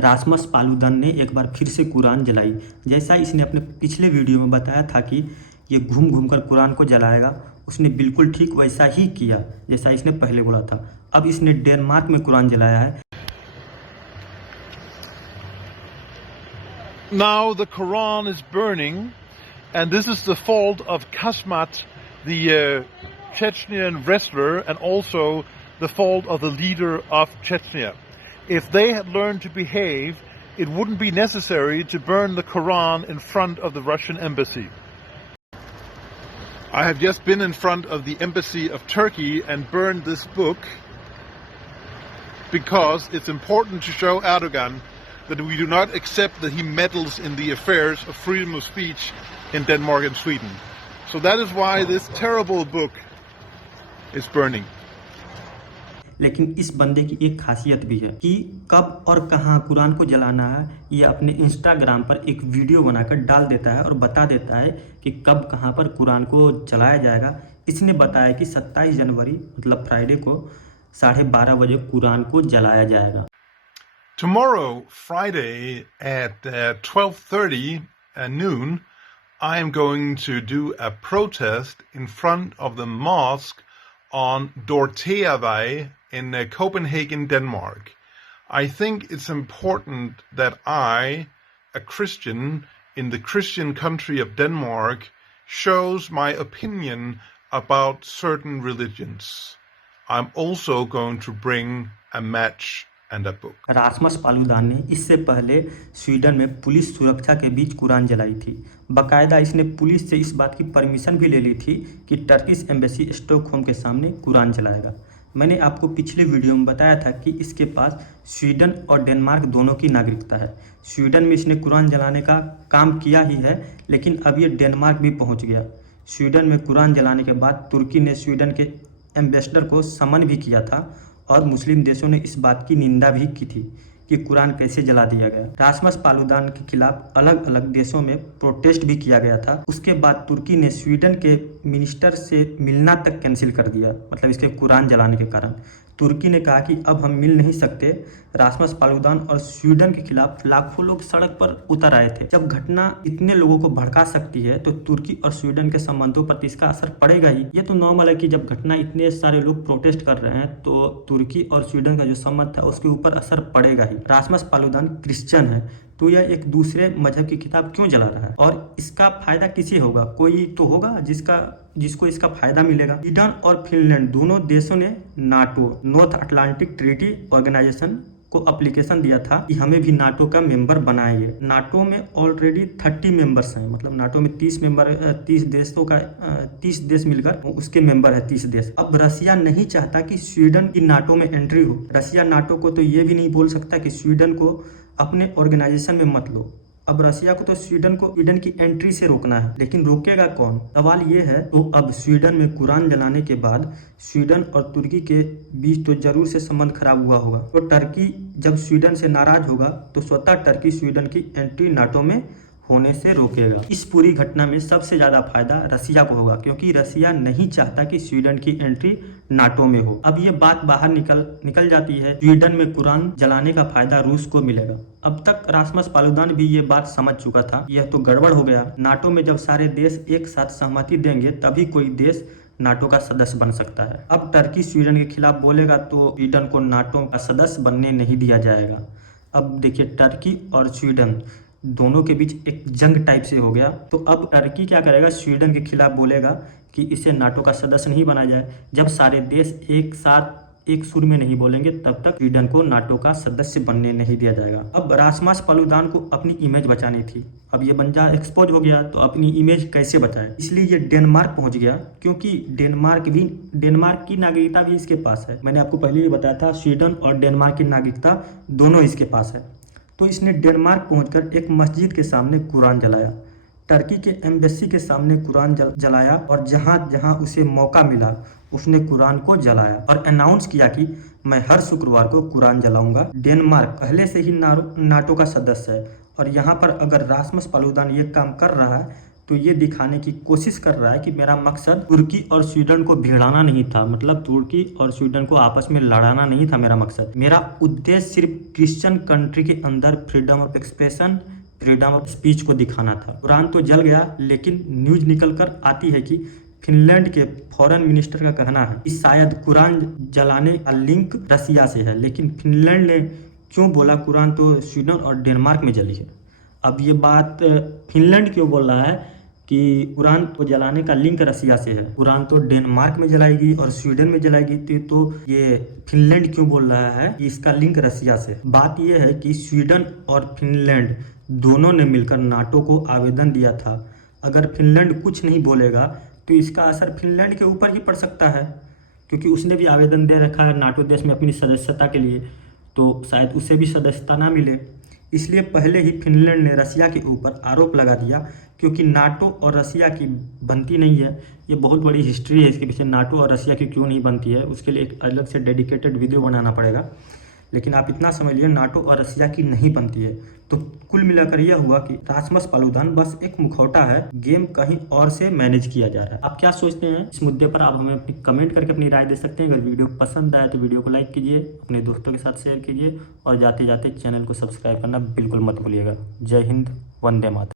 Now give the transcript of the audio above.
Rasmus Paludan ने एक बार फिर से कुरान जलाई। जैसा इसने अपने पिछले वीडियो में बताया था कि ये घूम घूम कर कुरान को जलाएगा, उसने बिल्कुल ठीक वैसा ही किया जैसा इसने पहले बोला था। अब इसने डेनमार्क में कुरान जलाया है। Now the Quran is burning, and this is the fault of Kasmat, the Chechnyan wrestler, and also the fault of the leader of Chechnya. If they had learned to behave, it wouldn't be necessary to burn the Quran in front of the Russian embassy. I have just been in front of the embassy of Turkey and burned this book because it's important to show Erdogan that we do not accept that he meddles in the affairs of freedom of speech in Denmark and Sweden. So that is why this terrible book is burning. लेकिन इस बंदे की एक खासियत भी है कि कब और कहां कुरान को जलाना है, ये अपने इंस्टाग्राम पर एक वीडियो बनाकर डाल देता है और बता देता है कि कब कहां पर कुरान को जलाया जाएगा। इसने बताया कि 27 जनवरी मतलब फ्राइडे को 12:30 बजे कुरान को जलाया जाएगा। Tomorrow, Friday at 12:30 noon, I am going to do a protest in front of the mosque on Dorteavej in Copenhagen, Denmark. I think it's important that I, a Christian in the Christian country of Denmark, shows my opinion about certain religions. I'm also going to bring a match and a book. Rasmus Paludan ने इससे पहले Sweden में police सुरक्षा के बीच कुरान जलाई थी। बाकायदा इसने पुलिस से इस बात की परमिशन भी ले ली थी कि टर्किश एम्बेसी स्टॉकहोम के सामने कुरान जलाएगा। मैंने आपको पिछले वीडियो में बताया था कि इसके पास स्वीडन और डेनमार्क दोनों की नागरिकता है। स्वीडन में इसने कुरान जलाने का काम किया ही है, लेकिन अब ये डेनमार्क भी पहुंच गया। स्वीडन में कुरान जलाने के बाद तुर्की ने स्वीडन के एम्बेसडर को समन भी किया था और मुस्लिम देशों ने इस बात की निंदा भी की थी कि कुरान कैसे जला दिया गया। रासमस पालुदान के खिलाफ अलग अलग देशों में प्रोटेस्ट भी किया गया था। उसके बाद तुर्की ने स्वीडन के मिनिस्टर से मिलना तक कैंसिल कर दिया, मतलब इसके कुरान जलाने के कारण। तुर्की ने कहा कि अब हम मिल नहीं सकते। रासमस पालुदान और स्वीडन के खिलाफ लाखों लोग सड़क पर उतर आए थे। जब घटना इतने लोगों को भड़का सकती है तो तुर्की और स्वीडन के संबंधों पर इसका असर पड़ेगा ही। ये तो नॉर्मल है कि जब घटना इतने सारे लोग प्रोटेस्ट कर रहे हैं तो तुर्की और स्वीडन का जो संबंध था उसके ऊपर असर पड़ेगा ही। रासमस पालुदान क्रिश्चियन है तो यह एक दूसरे मजहब की किताब क्यों जला रहा है और इसका फायदा किसे होगा? कोई तो होगा जिसको इसका फायदा मिलेगा। स्वीडन और फिनलैंड दोनों देशों ने NATO North Atlantic Treaty Organization को एप्लीकेशन दिया था कि हमें भी नाटो का मेंबर बनाएंगे। नाटो में ऑलरेडी 30 मेंबर्स हैं, मतलब नाटो में 30 देशों का 30 देश मिलकर उसके मेंबर है 30 देश। अब रसिया नहीं चाहता कि स्वीडन की नाटो में एंट्री हो। रसिया नाटो को तो ये भी नहीं बोल सकता कि स्वीडन को अपने ऑर्गेनाइजेशन में मत लो। अब रसिया को तो स्वीडन की एंट्री से रोकना है, लेकिन रोकेगा कौन? सवाल ये है। तो अब स्वीडन में कुरान जलाने के बाद स्वीडन और तुर्की के बीच तो जरूर से संबंध खराब हुआ होगा। तो टर्की जब स्वीडन से नाराज होगा तो स्वतः टर्की स्वीडन की एंट्री नाटो में होने से रोकेगा। इस पूरी घटना में सबसे ज्यादा फायदा रसिया को होगा, क्योंकि रसिया नहीं चाहता कि स्वीडन की एंट्री नाटो में हो। अब ये बात बाहर निकल जाती है, स्वीडन में कुरान जलाने का फायदा रूस को मिलेगा। अब तक रासमस पालुदान भी ये बात समझ चुका था, यह तो गड़बड़ हो गया। नाटो में जब सारे देश एक साथ सहमति देंगे तभी कोई देश नाटो का सदस्य बन सकता है। अब टर्की स्वीडन के खिलाफ बोलेगा तो स्वीडन को नाटो का सदस्य बनने नहीं दिया जाएगा। अब देखिए, टर्की और स्वीडन दोनों के बीच एक जंग टाइप से हो गया। तो अब टर्की क्या करेगा? स्वीडन के खिलाफ बोलेगा कि इसे नाटो का सदस्य नहीं बनाया जाए। जब सारे देश एक साथ एक सुर में नहीं बोलेंगे तब तक स्वीडन को नाटो का सदस्य बनने नहीं दिया जाएगा। अब रासमस पालुदान को अपनी इमेज बचानी थी। अब ये बंदा एक्सपोज हो गया तो अपनी इमेज कैसे बचाए? इसलिए ये डेनमार्क पहुंच गया, क्योंकि डेनमार्क की नागरिकता भी इसके पास है। मैंने आपको पहले ही बताया था, स्वीडन और डेनमार्क की नागरिकता दोनों इसके पास है। तो इसने डेनमार्क पहुंचकर एक मस्जिद के सामने कुरान जलाया, टर्की के एम्बेसी के सामने कुरान जलाया और जहां जहां उसे मौका मिला उसने कुरान को जलाया और अनाउंस किया कि मैं हर शुक्रवार को कुरान जलाऊंगा। डेनमार्क पहले से ही नाटो का सदस्य है और यहाँ पर अगर रासमस पालुदान ये काम कर रहा है तो ये दिखाने की कोशिश कर रहा है कि मेरा मकसद तुर्की और स्वीडन को भिड़ाना नहीं था, मतलब तुर्की और स्वीडन को आपस में लड़ाना नहीं था मेरा मकसद। मेरा उद्देश्य सिर्फ क्रिश्चियन कंट्री के अंदर freedom of expression, freedom of speech को दिखाना था। कुरान तो जल गया, लेकिन न्यूज निकल कर आती है कि फिनलैंड के फॉरेन मिनिस्टर का कहना है कि शायद कुरान जलाने का लिंक रसिया से है, लेकिन फिनलैंड ने क्यों बोला कुरान तो स्वीडन और डेनमार्क में जली है। अब ये बात फिनलैंड क्यों बोल रहा है कि कुरान को जलाने का लिंक रसिया से है, कुरान तो डेनमार्क में जलाएगी और स्वीडन में जलाएगी, तो ये फिनलैंड क्यों बोल रहा है कि इसका लिंक रसिया से। बात ये है कि स्वीडन और फिनलैंड दोनों ने मिलकर नाटो को आवेदन दिया था। अगर फिनलैंड कुछ नहीं बोलेगा तो इसका असर फिनलैंड के ऊपर ही पड़ सकता है, क्योंकि उसने भी आवेदन दे रखा है नाटो देश में अपनी सदस्यता के लिए, तो शायद उसे भी सदस्यता ना मिले। इसलिए पहले ही फिनलैंड ने रसिया के ऊपर आरोप लगा दिया, क्योंकि नाटो और रसिया की बनती नहीं है। ये बहुत बड़ी हिस्ट्री है इसके पीछे, नाटो और रसिया की क्यों नहीं बनती है, उसके लिए एक अलग से डेडिकेटेड वीडियो बनाना पड़ेगा। लेकिन आप इतना समझ लीजिए नाटो और रसिया की नहीं बनती है। तो कुल मिलाकर यह हुआ कि रासमस पालुदान बस एक मुखौटा है, गेम कहीं और से मैनेज किया जा रहा है। आप क्या सोचते हैं इस मुद्दे पर, आप हमें अपनी कमेंट करके अपनी राय दे सकते हैं। अगर वीडियो पसंद आए तो वीडियो को लाइक कीजिए, अपने दोस्तों के साथ शेयर कीजिए और जाते जाते चैनल को सब्सक्राइब करना बिल्कुल मत भूलिएगा। जय हिंद, वंदे मातरम।